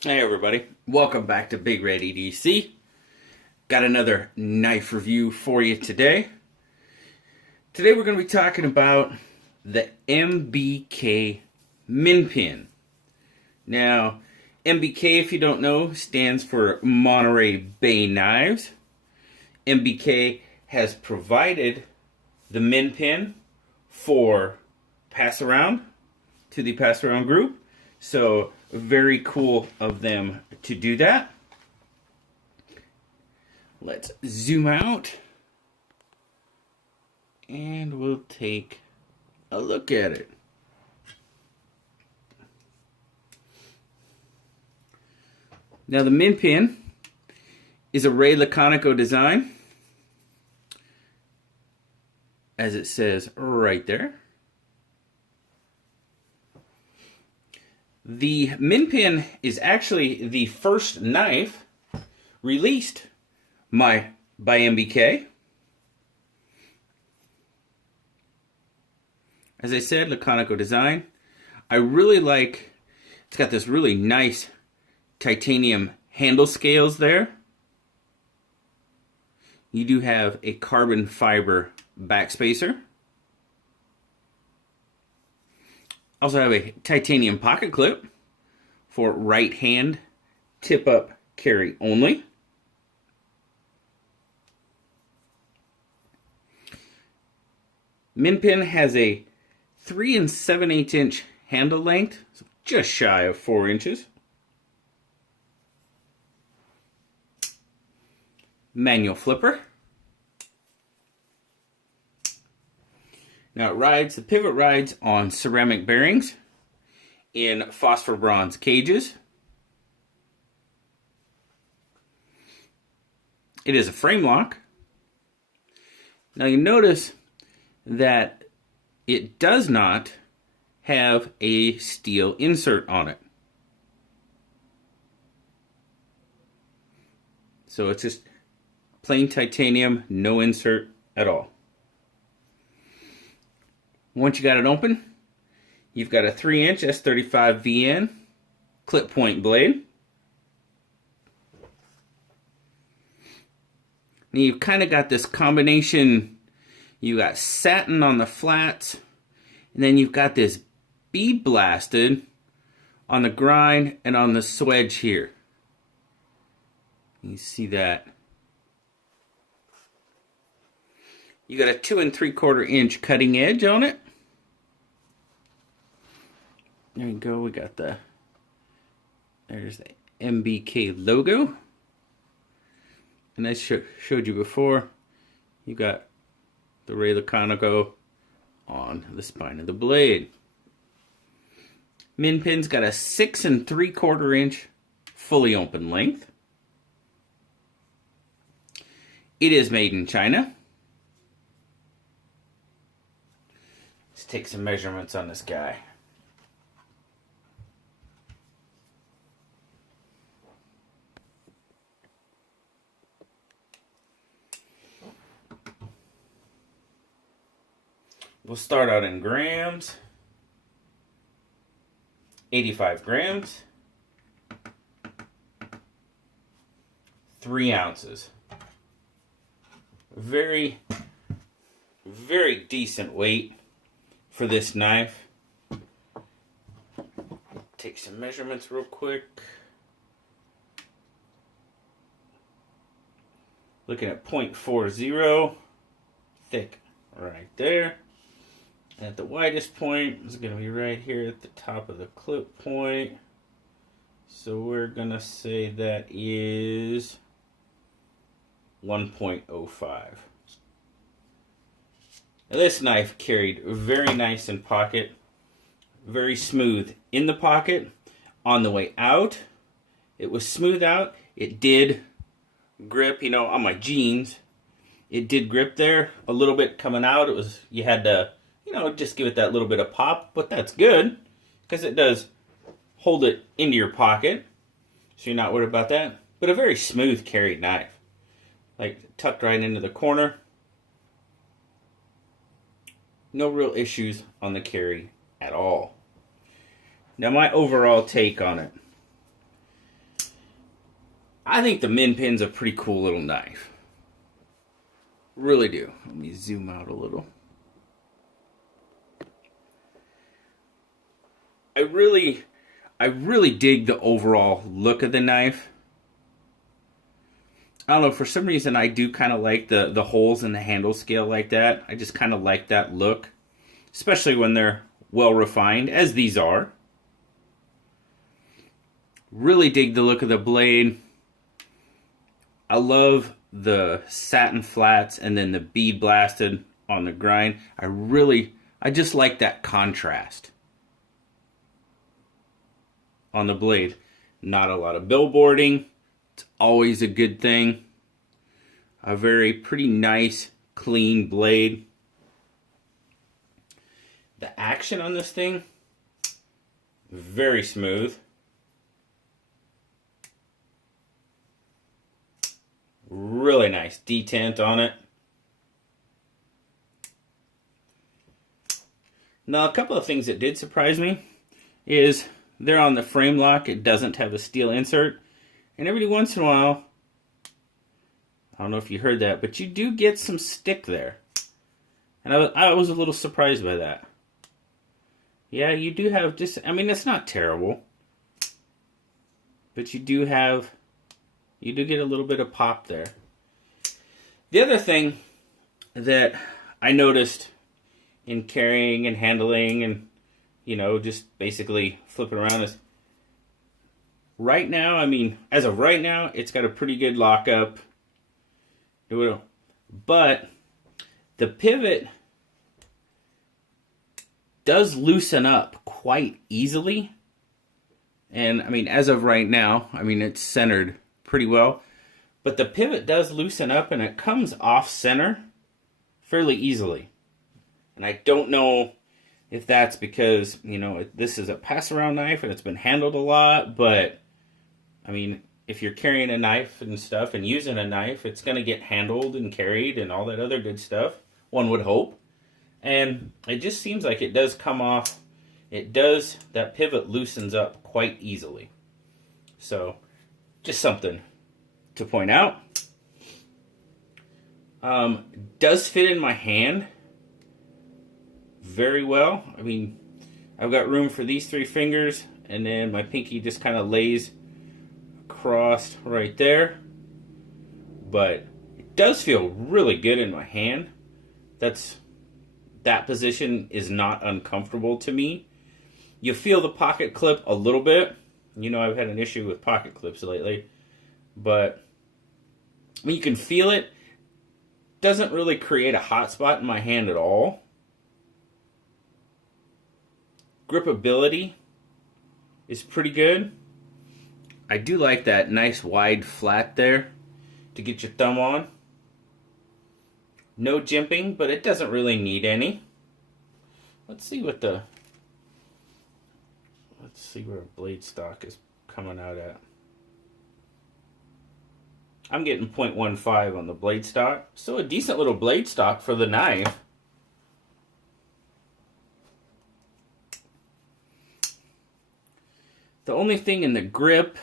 Hey everybody, welcome back to BigRedEDC. Got another knife review for you today. Today we're going to be talking about the MBK Minpin. Now, MBK, if you don't know, stands for Monterey Bay Knives. MBK has provided the Minpin for pass around to the pass around group. So very cool of them to do that. Let's zoom out and we'll take a look at it. Now the Minpin is a Ray Laconico design, as it says right there. The Minpin is actually the first knife released by MBK. As I said, Laconico design. I really like, it's got this really nice titanium handle scales there. You do have a carbon fiber backspacer. Also have a titanium pocket clip for right hand tip up carry only. Minpin has a 3 7/8 inch handle length, so just shy of 4 inches. Manual flipper. Now the pivot rides on ceramic bearings in phosphor bronze cages. It is a frame lock. Now you notice that it does not have a steel insert on it. So it's just plain titanium, no insert at all. Once you got it open, you've got a 3-inch S35 VN clip point blade. And you've kind of got this combination. You got satin on the flats, and then you've got this bead blasted on the grind and on the swedge here. You see that. You got a 2 3/4 inch cutting edge on it. There you go, we got there's the MBK logo. And I showed you before, you got the Ray Laconico on the spine of the blade. Minpin's got a 6 3/4 inch fully open length. It is made in China. Let's take some measurements on this guy. We'll start out in grams. 85 grams. 3 ounces. Very, very decent weight for this knife. Take some measurements real quick. Looking at 0.40. Thick right there. At the widest point is going to be right here at the top of the clip point. So we're going to say that is 1.05. Now this knife carried very nice in pocket, very smooth in the pocket. On the way out, it was smooth out. It did grip, on my jeans. It did grip there a little bit coming out. You had to just give it that little bit of pop, but that's good because it does hold it into your pocket, so you're not worried about that. But a very smooth carried knife, like tucked right into the corner. No real issues on the carry at all. Now my overall take on it. I think the Minpin's a pretty cool little knife. Really do. Let me zoom out a little. I really dig the overall look of the knife. I don't know, for some reason I do kind of like the holes in the handle scale like that. I just kind of like that look, especially when they're well refined, as these are. Really dig the look of the blade. I love the satin flats and then the bead blasted on the grind. I just like that contrast on the blade. Not a lot of billboarding. It's always a good thing. A pretty nice, clean blade. The action on this thing, very smooth. Really nice detent on it. Now, a couple of things that did surprise me is they're on the frame lock. It doesn't have a steel insert. And every once in a while, I don't know if you heard that, but you do get some stick there. And I was a little surprised by that. Yeah, you do have just, I mean, it's not terrible. But you do get a little bit of pop there. The other thing that I noticed in carrying and handling and, just basically flipping around is, right now, I mean, as of right now, it's got a pretty good lockup. But the pivot does loosen up quite easily. And, I mean, as of right now, I mean, it's centered pretty well. But the pivot does loosen up and it comes off center fairly easily. And I don't know if that's because, this is a pass-around knife and it's been handled a lot. But, I mean, if you're carrying a knife and stuff and using a knife, it's going to get handled and carried and all that other good stuff, one would hope. And it just seems like it does come off. That pivot loosens up quite easily. So, just something to point out. Does fit in my hand very well. I mean, I've got room for these 3 fingers, and then my pinky just kind of lays across right there. But it does feel really good in my hand. That position is not uncomfortable to me. You feel the pocket clip a little bit. I've had an issue with pocket clips lately. But I mean, you can feel it. Doesn't really create a hot spot in my hand at all. Gripability is pretty good. I do like that nice wide flat there to get your thumb on. No jimping, but it doesn't really need any. Let's see where blade stock is coming out at. I'm getting 0.15 on the blade stock. So a decent little blade stock for the knife. The only thing in the grip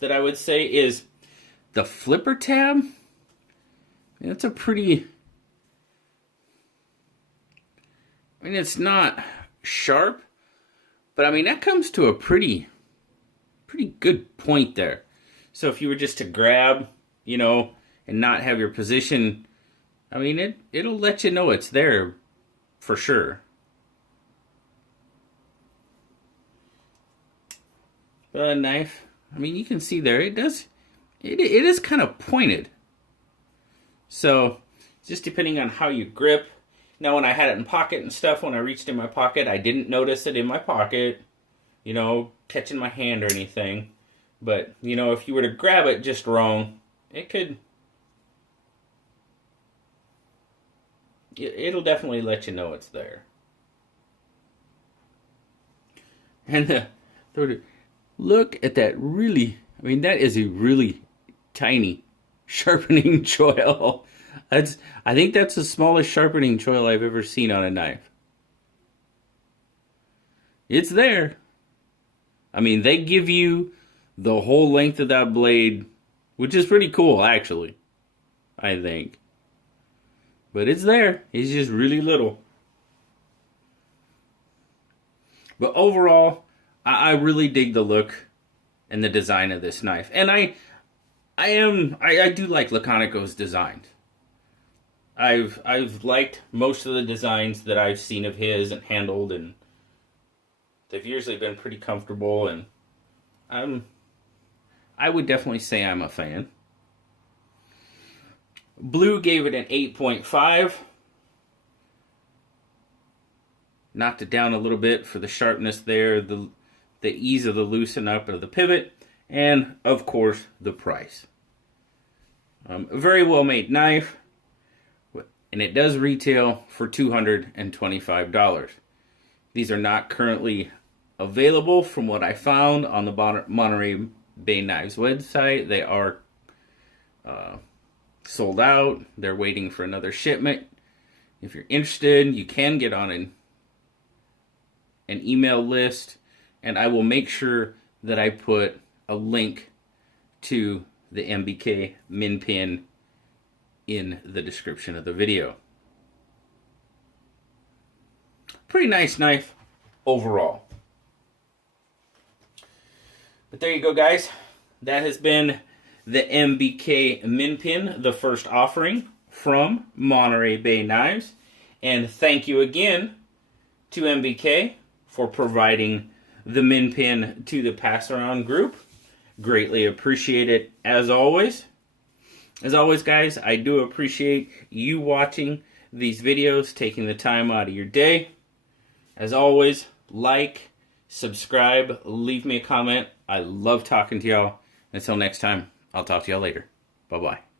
that I would say is the flipper tab. It's a pretty... I mean, it's not sharp, but I mean, that comes to a pretty good point there. So if you were just to grab, and not have your position, I mean, it'll let you know it's there for sure. But a knife, I mean, you can see there, it is kind of pointed. So, just depending on how you grip. Now, when I had it in pocket and stuff, when I reached in my pocket, I didn't notice it in my pocket, catching my hand or anything. But, if you were to grab it just wrong, it'll definitely let you know it's there. And look at that that is a really tiny sharpening choil. I think that's the smallest sharpening choil I've ever seen on a knife. It's there. I mean, they give you the whole length of that blade which is pretty cool, actually, I think. But it's there. It's just really little. But overall, I really dig the look and the design of this knife. And I do like Laconico's designs. I've liked most of the designs that I've seen of his and handled, and they've usually been pretty comfortable, and I would definitely say I'm a fan. Blue gave it an 8.5. Knocked it down a little bit for the sharpness there, the ease of the loosen up of the pivot, and of course the price. A very well made knife, and it does retail for $225. These are not currently available from what I found on the Monterey Bay Knives website. They are sold out. They're waiting for another shipment. If you're interested, you can get on an email list, and I will make sure that I put a link to the MBK Minpin in the description of the video. Pretty nice knife overall. But there you go, guys. That has been the MBK Minpin, the first offering from Monterey Bay Knives. And thank you again to MBK for providing the Minpin to the pass-around group. Greatly appreciate it as always. As always, guys, I do appreciate you watching these videos, taking the time out of your day. As always, like, subscribe, leave me a comment. I love talking to y'all. Until next time, I'll talk to y'all later. Bye-bye.